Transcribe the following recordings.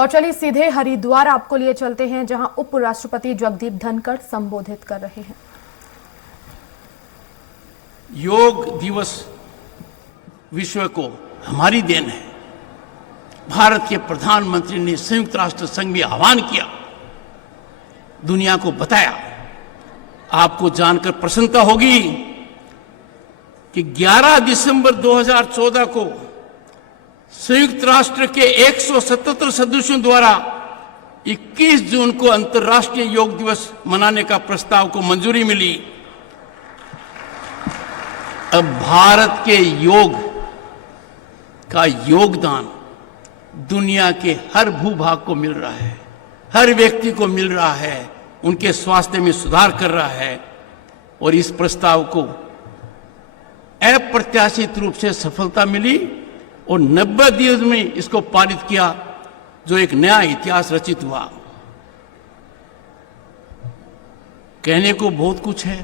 और चलिए सीधे हरिद्वार आपको लिए चलते हैं, जहां उपराष्ट्रपति जगदीप धनखड़ संबोधित कर रहे हैं। योग दिवस विश्व को हमारी देन है। भारत के प्रधानमंत्री ने संयुक्त राष्ट्र संघ में आह्वान किया, दुनिया को बताया। आपको जानकर प्रसन्नता होगी कि 11 दिसंबर 2014 को संयुक्त राष्ट्र के 177 सदस्यों द्वारा 21 जून को अंतर्राष्ट्रीय योग दिवस मनाने का प्रस्ताव को मंजूरी मिली। अब भारत के योग का योगदान दुनिया के हर भूभाग को मिल रहा है, हर व्यक्ति को मिल रहा है, उनके स्वास्थ्य में सुधार कर रहा है। और इस प्रस्ताव को अप्रत्याशित रूप से सफलता मिली और 90 दिनों में इसको पारित किया, जो एक नया इतिहास रचित हुआ। कहने को बहुत कुछ है,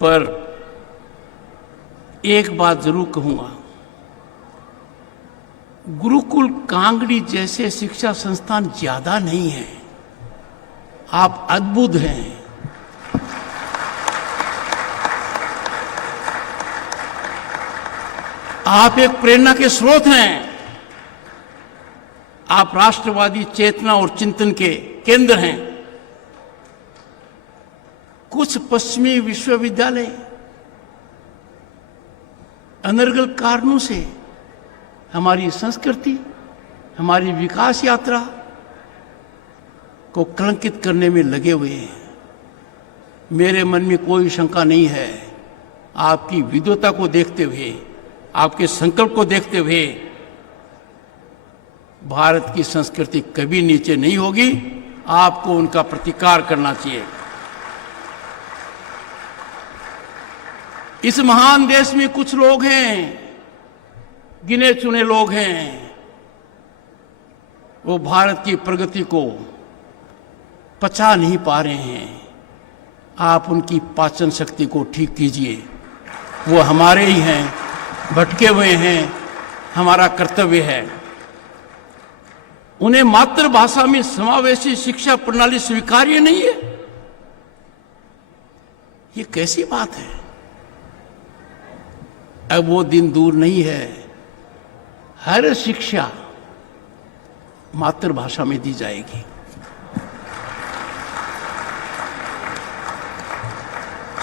पर एक बात जरूर कहूंगा, गुरुकुल कांगड़ी जैसे शिक्षा संस्थान ज्यादा नहीं है। आप अद्भुत हैं। आप एक प्रेरणा के स्रोत हैं। आप राष्ट्रवादी चेतना और चिंतन के केंद्र हैं। कुछ पश्चिमी विश्वविद्यालय अनर्गल कारणों से हमारी संस्कृति, हमारी विकास यात्रा को कलंकित करने में लगे हुए हैं। मेरे मन में कोई शंका नहीं है, आपकी विद्वता को देखते हुए, आपके संकल्प को देखते हुए भारत की संस्कृति कभी नीचे नहीं होगी। आपको उनका प्रतिकार करना चाहिए। इस महान देश में कुछ लोग हैं, गिने चुने लोग हैं, वो भारत की प्रगति को पचा नहीं पा रहे हैं। आप उनकी पाचन शक्ति को ठीक कीजिए। वो हमारे ही हैं, भटके हुए हैं, हमारा कर्तव्य है। उन्हें मातृभाषा में समावेशी शिक्षा प्रणाली स्वीकार्य नहीं है। ये कैसी बात है? अब वो दिन दूर नहीं है, हर शिक्षा मातृभाषा में दी जाएगी।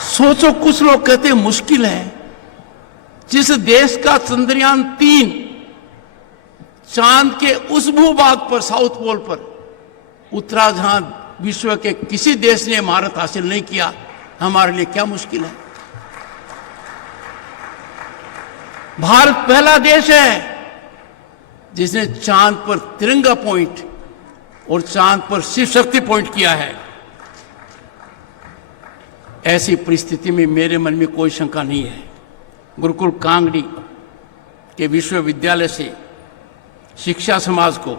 सोचो, कुछ लोग कहते हैं मुश्किल है। जिस देश का चंद्रयान 3 चांद के उस भूभाग पर, साउथ पोल पर उतरा जहां विश्व के किसी देश ने महारत हासिल नहीं किया, हमारे लिए क्या मुश्किल है? भारत पहला देश है जिसने चांद पर तिरंगा पॉइंट और चांद पर शिव शक्ति पॉइंट किया है। ऐसी परिस्थिति में मेरे मन में कोई शंका नहीं है, गुरुकुल कांगड़ी के विश्वविद्यालय से शिक्षा समाज को,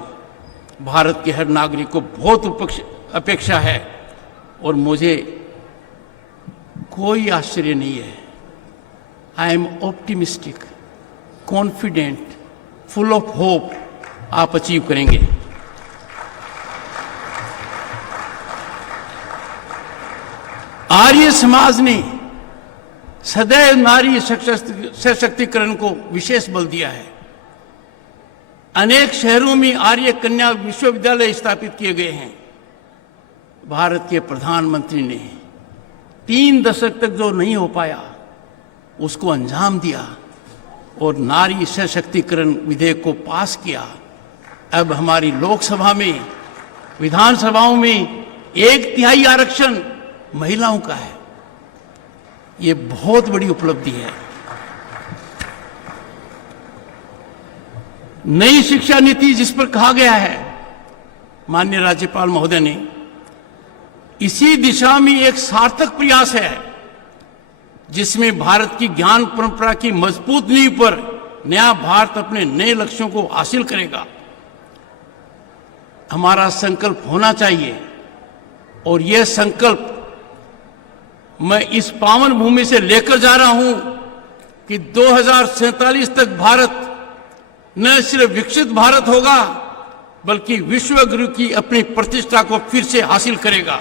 भारत के हर नागरिक को बहुत अपेक्षा है। और मुझे कोई आश्चर्य नहीं है। I am optimistic, confident, full of hope. आप अचीव करेंगे। आर्य समाज ने सदैव नारी सशक्तिकरण को विशेष बल दिया है। अनेक शहरों में आर्य कन्या विश्वविद्यालय स्थापित किए गए हैं। भारत के प्रधानमंत्री ने 3 दशक तक जो नहीं हो पाया, उसको अंजाम दिया और नारी सशक्तिकरण विधेयक को पास किया। अब हमारी लोकसभा में, विधानसभाओं में 1/3 आरक्षण महिलाओं का है। ये बहुत बड़ी उपलब्धि है। नई शिक्षा नीति जिस पर कहा गया है, माननीय राज्यपाल महोदय ने, इसी दिशा में एक सार्थक प्रयास है, जिसमें भारत की ज्ञान परंपरा की मजबूत नींव पर नया भारत अपने नए लक्ष्यों को हासिल करेगा। हमारा संकल्प होना चाहिए, और यह संकल्प मैं इस पावन भूमि से लेकर जा रहा हूं कि 2047 तक भारत न सिर्फ विकसित भारत होगा, बल्कि विश्व गुरु की अपनी प्रतिष्ठा को फिर से हासिल करेगा।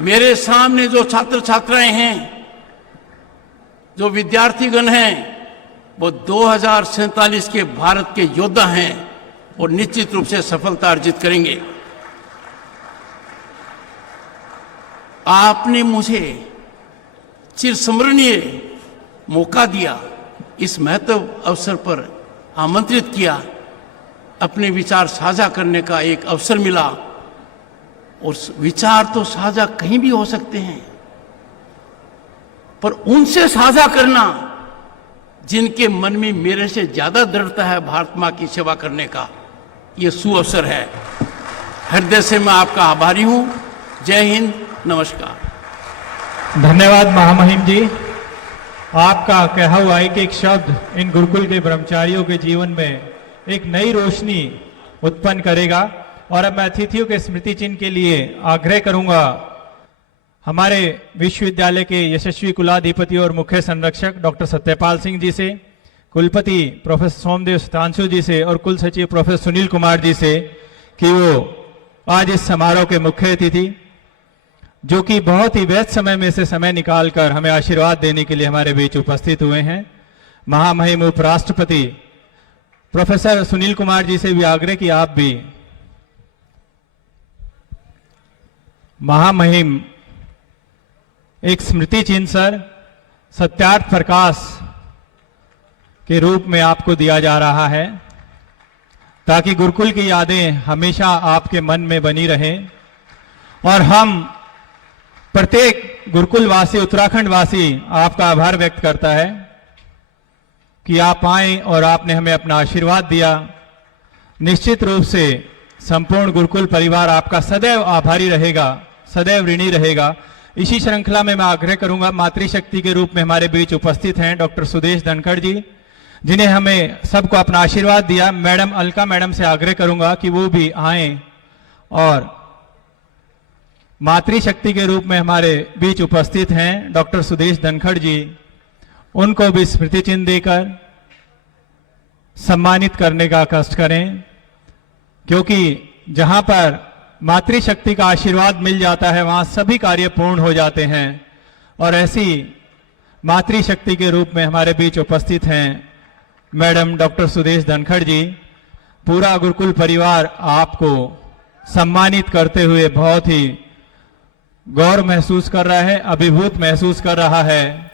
मेरे सामने जो छात्र छात्राएं हैं, जो विद्यार्थीगण हैं, वो 2047 के भारत के योद्धा हैं और निश्चित रूप से सफलता अर्जित करेंगे। आपने मुझे चिरस्मरणीय मौका दिया, इस महत्व अवसर पर आमंत्रित किया, अपने विचार साझा करने का एक अवसर मिला। और विचार तो साझा कहीं भी हो सकते हैं, पर उनसे साझा करना जिनके मन में मेरे से ज्यादा दृढ़ता है भारत मां की सेवा करने का, यह सुअवसर है। हृदय से मैं आपका आभारी हूं। जय हिंद, नमस्कार। धन्यवाद महामहिम जी। आपका कहा हुआ एक शब्द इन गुरुकुल के ब्रह्मचारियों के जीवन में एक नई रोशनी उत्पन्न करेगा। और अब मैं अतिथियों के स्मृति चिन्ह के लिए आग्रह करूंगा हमारे विश्वविद्यालय के यशस्वी कुलाधिपति और मुख्य संरक्षक डॉक्टर सत्यपाल सिंह जी से, कुलपति प्रोफेसर सोमदेव सुधांशु जी से और कुल सचिव प्रोफेसर सुनील कुमार जी से कि वो आज इस समारोह के मुख्य अतिथि, जो कि बहुत ही व्यस्त समय में से समय निकालकर हमें आशीर्वाद देने के लिए हमारे बीच उपस्थित हुए हैं, महामहिम उपराष्ट्रपति प्रोफेसर सुनील कुमार जी से भी आग्रह कि आप भी महामहिम एक स्मृति चिन्ह सर सत्यार्थ प्रकाश के रूप में आपको दिया जा रहा है, ताकि गुरुकुल की यादें हमेशा आपके मन में बनी रहें। और हम प्रत्येक गुरुकुल वासी, उत्तराखंड वासी आपका आभार व्यक्त करता है कि आप आए और आपने हमें अपना आशीर्वाद दिया। निश्चित रूप से संपूर्ण गुरुकुल परिवार आपका सदैव आभारी रहेगा, सदैव ऋणी रहेगा। इसी श्रृंखला में मैं आग्रह करूंगा, मातृशक्ति के रूप में हमारे बीच उपस्थित हैं डॉक्टर सुदेश धनखड़ जी, जिन्हें हमें सबको अपना आशीर्वाद दिया। मैडम अलका मैडम से आग्रह करूंगा कि वो भी आए और मातृशक्ति के रूप में हमारे बीच उपस्थित हैं डॉक्टर सुदेश धनखड़ जी, उनको भी स्मृति चिन्ह देकर सम्मानित करने का कष्ट करें, क्योंकि जहां पर मातृशक्ति का आशीर्वाद मिल जाता है वहां सभी कार्य पूर्ण हो जाते हैं। और ऐसी मातृशक्ति के रूप में हमारे बीच उपस्थित हैं मैडम डॉक्टर सुदेश धनखड़ जी। पूरा गुरुकुल परिवार आपको सम्मानित करते हुए बहुत ही गौरव महसूस कर रहा है, अभिभूत महसूस कर रहा है।